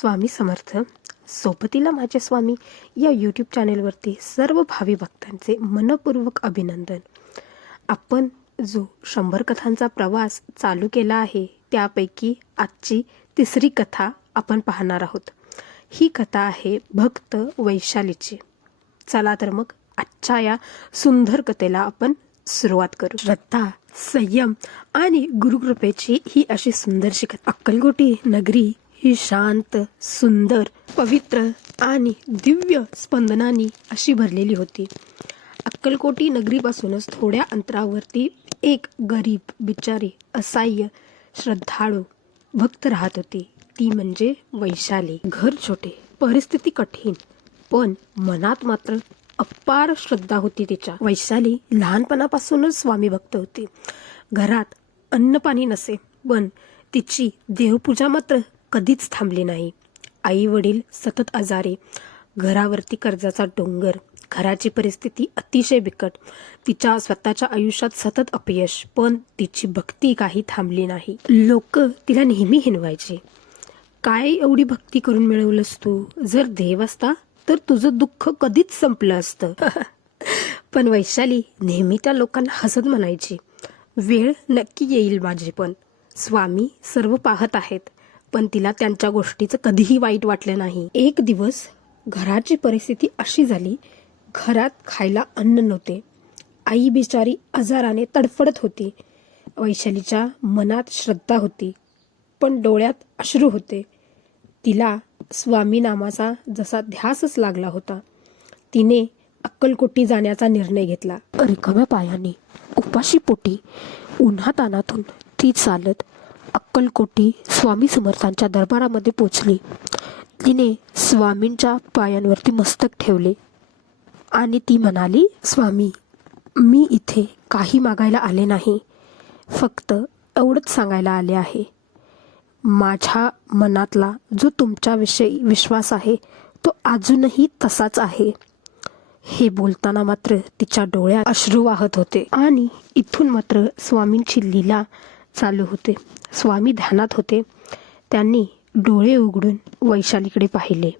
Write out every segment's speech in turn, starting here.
स्वामी समर्थ. सोबतीला माझे स्वामी या यूट्यूब चॅनेलवरती सर्व भावी भक्तांचे मनपूर्वक अभिनंदन. आपण जो 100 कथांचा प्रवास चालू केला आहे त्यापैकी आजची तिसरी कथा आपण पाहणार आहोत. ही कथा आहे भक्त वैशालीची. चला तर मग आजच्या या सुंदर कथेला आपण सुरुवात करू. श्रद्धा, संयम आणि गुरुकृपेची ही अशी सुंदरशी कथा. अक्कलकोटी नगरी ही शांत, सुंदर, पवित्र आणि दिव्य स्पंदनांनी अशी भरलेली होती. अक्कलकोटी नगरीपासूनच थोड्या अंतरावरती एक गरीब, बिचारी, असहाय्य, श्रद्धाळू भक्त राहत होती. ती म्हणजे वैशाली. घर छोटे, परिस्थिती कठीण, पण मनात मात्र अपार श्रद्धा होती तिच्या. वैशाली लहानपणापासूनच स्वामी भक्त होती. घरात अन्न पाणी नसे, पण तिची देवपूजा मात्र कधीच थांबली नाही. आई वडील सतत आजारी, घरावरती कर्जाचा डोंगर, घराची परिस्थिती अतिशय बिकट, तिच्या स्वतःच्या आयुष्यात सतत अपयश, पण तिची भक्ती काही थांबली नाही. लोक तिला नेहमी हिणवायचे, काय एवढी भक्ती करून मिळवलंस तू? जर देव असता तर तुझं दुःख कधीच संपलं असतं. पण वैशाली नेहमी त्या लोकांना हसत म्हणायची, वेळ नक्की येईल माझी, पण स्वामी सर्व पाहत आहेत. पण तिला त्यांच्या गोष्टीचं कधीही वाईट वाटलं नाही. एक दिवस घराची परिस्थिती अशी झाली, घरात खायला अन्न नव्हते. आई बिचारी आजाराने तडफडत होती. वैशालीच्या मनात श्रद्धा होती, पण डोळ्यात अश्रू होते. तिला स्वामी नामाचा जसा ध्यासच लागला होता. तिने अक्कलकोटी जाण्याचा निर्णय घेतला. रिकाम्या पायाने, उपाशी पोटी, उन्हातानातून ती चालत अक्कलकोटी स्वामी समर्थांच्या दरबारामध्ये पोचली. तिने स्वामींच्या पायांवरती मस्तक ठेवले आणि ती म्हणाली, स्वामी, मी इथे काही मागायला आले नाही, फक्त एवढंच सांगायला आले आहे. माझ्या मनातला जो तुमच्याविषयी विश्वास आहे तो अजूनही तसाच आहे. हे बोलताना मात्र तिच्या डोळ्यात अश्रू वाहत होते आणि इथून मात्र स्वामींची लीला चालू होते. स्वामी ध्यानात होते. त्यांनी डोळे उघडून वैशालीकडे पाहिले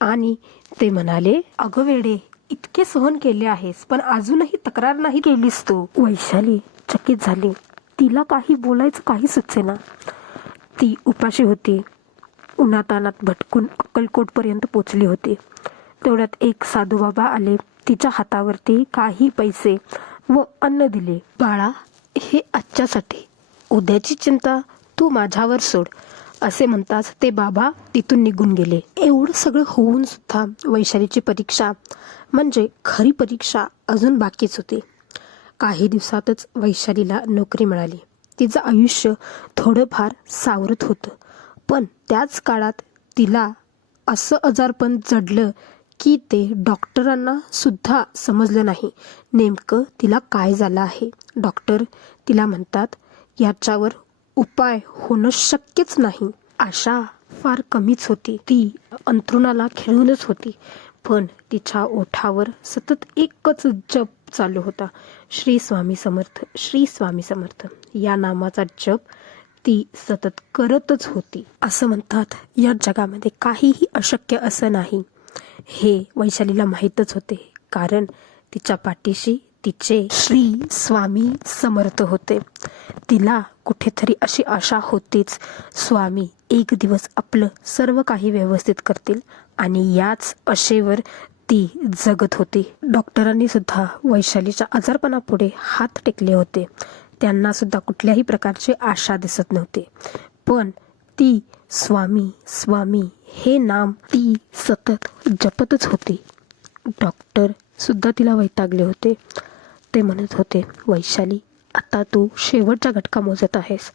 आणि ते म्हणाले, अगं वेडे, इतके सहन केले आहेस, पण अजूनही तक्रार नाही केलीस तू. वैशाली चकित झाली. तिला काही बोलायचं काही सुचेना. ती उपाशी होती. उन्हातानात भटकून अक्कलकोटपर्यंत पोचली होती. तेवढ्यात एक साधू बाबा आले. तिच्या हातावरती काही पैसे व अन्न दिले. बाळा, हे आजच्यासाठी, उद्याची चिंता तू माझ्यावर सोड, असे म्हणताच ते बाबा तिथून निघून गेले. एवढं सगळं होऊन सुद्धा वैशालीची परीक्षा, म्हणजे खरी परीक्षा, अजून बाकीच होती. काही दिवसातच वैशालीला नोकरी मिळाली. तिचं आयुष्य थोडंफार सावरत होतं, पण त्याच काळात तिला असं आजारपण जडलं की ते डॉक्टरांना सुद्धा समजलं नाही नेमकं तिला काय झालं आहे. डॉक्टर तिला म्हणतात, याच्यावर उपाय होणं शक्यच नाही. आशा फार कमीच होती. ती अंथरुणाला खिळूनच होती, पण तिच्या ओठावर सतत एकच जप चालू होता, श्री स्वामी समर्थ, श्री स्वामी समर्थ. या नामाचा जप ती सतत करतच होती. असं म्हणतात, या जगामध्ये काहीही अशक्य असं नाही. हे वैशालीला माहीतच होते, कारण तिच्या पाठीशी तिचे श्री स्वामी समर्थ होते. तिला कुठेतरी अशी आशा होतीच, स्वामी एक दिवस आपलं सर्व काही व्यवस्थित करतील, आणि याच आशेवर ती जगत होती. डॉक्टरांनी सुद्धा वैशालीच्या आजारपणापुढे हात टेकले होते. त्यांना सुद्धा कुठल्याही प्रकारची आशा दिसत नव्हती, पण ती स्वामी स्वामी हे नाम ती सतत जपतच होती. डॉक्टर सुद्धा तिला वैतागले होते. ते म्हणत होते, वैशाली, आता तू शेवटच्या घटका मोजत आहेस,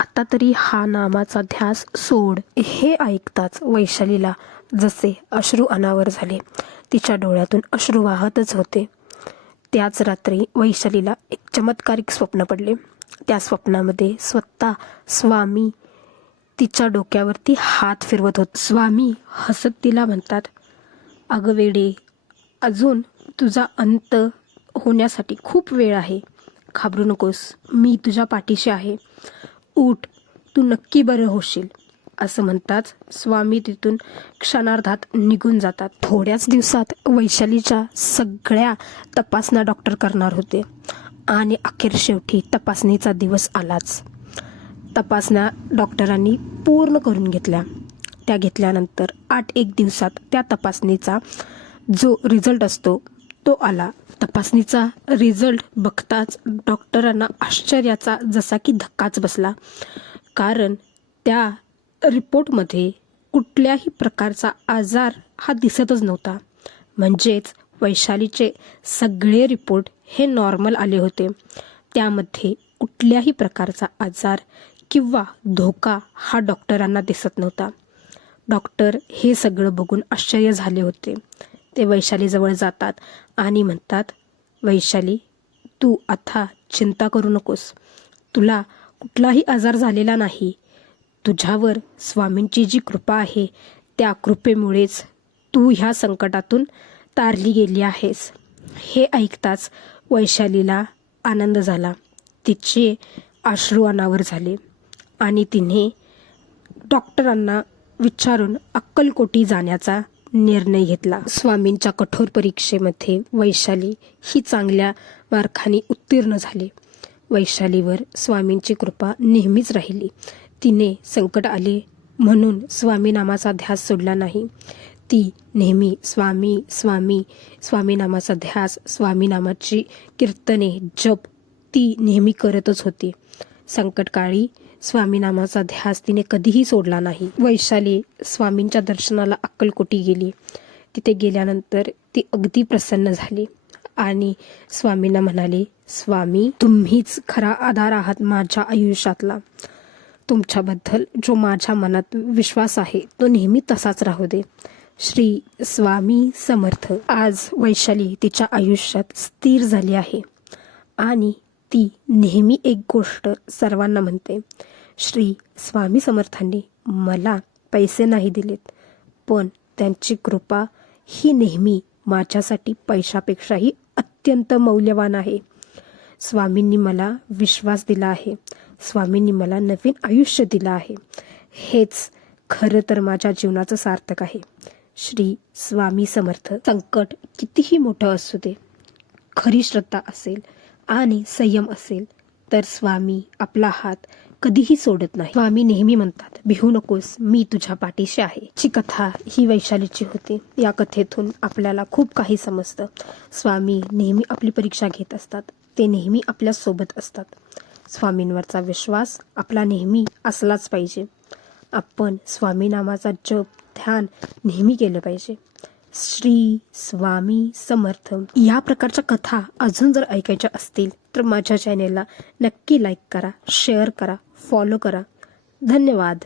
आता तरी हा नामाचा ध्यास सोड. हे ऐकताच वैशालीला जसे अश्रू अनावर झाले. तिच्या डोळ्यातून अश्रू वाहतच होते. त्याच रात्री वैशालीला एक चमत्कारिक स्वप्न पडले. त्या स्वप्नामध्ये स्वतः स्वामी तिच्या डोक्यावरती हात फिरवत होते. स्वामी हसत तिला म्हणतात, अगं वेडे, अजून तुझा अंत होण्यासाठी खूप वेळ आहे. घाबरू नकोस, मी तुझ्या पाठीशी आहे. उठ, तू नक्की बरं होशील. असं म्हणताच स्वामी तिथून क्षणार्धात निघून जातात. थोड्याच दिवसात वैशालीच्या सगळ्या तपासण्या डॉक्टर करणार होते आणि अखेर शेवटी तपासणीचा दिवस आलाच. तपासण्या डॉक्टरांनी पूर्ण करून घेतल्या. त्या घेतल्यानंतर 8 दिवसात त्या तपासणीचा जो रिझल्ट असतो तो आला. तपासणीचा रिझल्ट बघताच डॉक्टरांना आश्चर्याचा जसा की धक्काच बसला. कारण त्या रिपोर्टमध्ये कुठल्याही प्रकारचा आजार हा दिसतच नव्हता. म्हणजेच वैशालीचे सगळे रिपोर्ट हे नॉर्मल आले होते. त्यामध्ये कुठल्याही प्रकारचा आजार किंवा धोका हा डॉक्टरांना दिसत नव्हता. डॉक्टर हे सगळं बघून आश्चर्य झाले होते. ते वैशालीजवळ जातात आणि म्हणतात, वैशाली, तू आता चिंता करू नकोस. तुला कुठलाही आजार झालेला नाही. तुझ्यावर स्वामींची जी कृपा आहे त्या कृपेमुळेच तू ह्या संकटातून तारली गेली आहेस. हे ऐकताच वैशालीला आनंद झाला. तिचे अश्रू अनावर झाले आणि तिने डॉक्टरांना विचारून अक्कलकोटी जाण्याचा निर्णय घेतला. स्वामींच्या कठोर परीक्षेमध्ये वैशाली ही चांगल्या मार्कांनी उत्तीर्ण झाली. वैशालीवर स्वामींची कृपा नेहमीच राहिली. तिने संकट आले म्हणून स्वामी नामाचा ध्यास सोडला नाही. ती नेहमी स्वामी स्वामी स्वामी नामाचा ध्यास, स्वामी नामाची कीर्तने, जप ती नेहमी करतच होती. संकटकाळी स्वामी नामाचा ध्यास तिने कधीही सोडला नाही. वैशाली स्वामींच्या दर्शनाला अक्कलकोटी गेली. तिथे गेल्यानंतर ती अगदी प्रसन्न झाली आणि स्वामींना म्हणाली, स्वामी, तुम्हीच खरा आधार आहात माझ्या आयुष्यातला. तुमच्याबद्दल जो माझ्या मनात विश्वास आहे तो नेहमी तसाच राहू दे. श्री स्वामी समर्थ. आज वैशाली तिच्या आयुष्यात स्थिर झाली आहे आणि ती नेहमी एक गोष्ट सर्वांना म्हणते, श्री स्वामी समर्थांनी मला पैसे नाही दिलेत, पण त्यांची कृपा ही नेहमी माझ्यासाठी पैशापेक्षाही अत्यंत मौल्यवान आहे. स्वामींनी मला विश्वास दिला आहे. स्वामींनी मला नवीन आयुष्य दिलं आहे. हेच खरं तर माझ्या जीवनाचं सार्थक आहे. श्री स्वामी समर्थ. संकट कितीही मोठं असू दे, खरी श्रद्धा असेल आणि संयम असेल तर स्वामी आपला हात कधीही सोडत नाही. स्वामी नेहमी म्हणतात, भिवू नकोस, मी तुझ्या पाठीशी आहे. ची कथा ही वैशालीची होती. या कथेतून आपल्याला खूप काही समजतं. स्वामी नेहमी आपली परीक्षा घेत असतात. ते नेहमी आपल्या सोबत असतात. स्वामींवरचा विश्वास आपला नेहमी असलाच पाहिजे. आपण स्वामी नामाचा जप, ध्यान नेहमी केलं पाहिजे. श्री स्वामी समर्थ. या प्रकारच्या कथा अजून जर ऐकायच्या असतील तर माझ्या चॅनेलला नक्की लाईक करा, शेअर करा, फॉलो करा. धन्यवाद.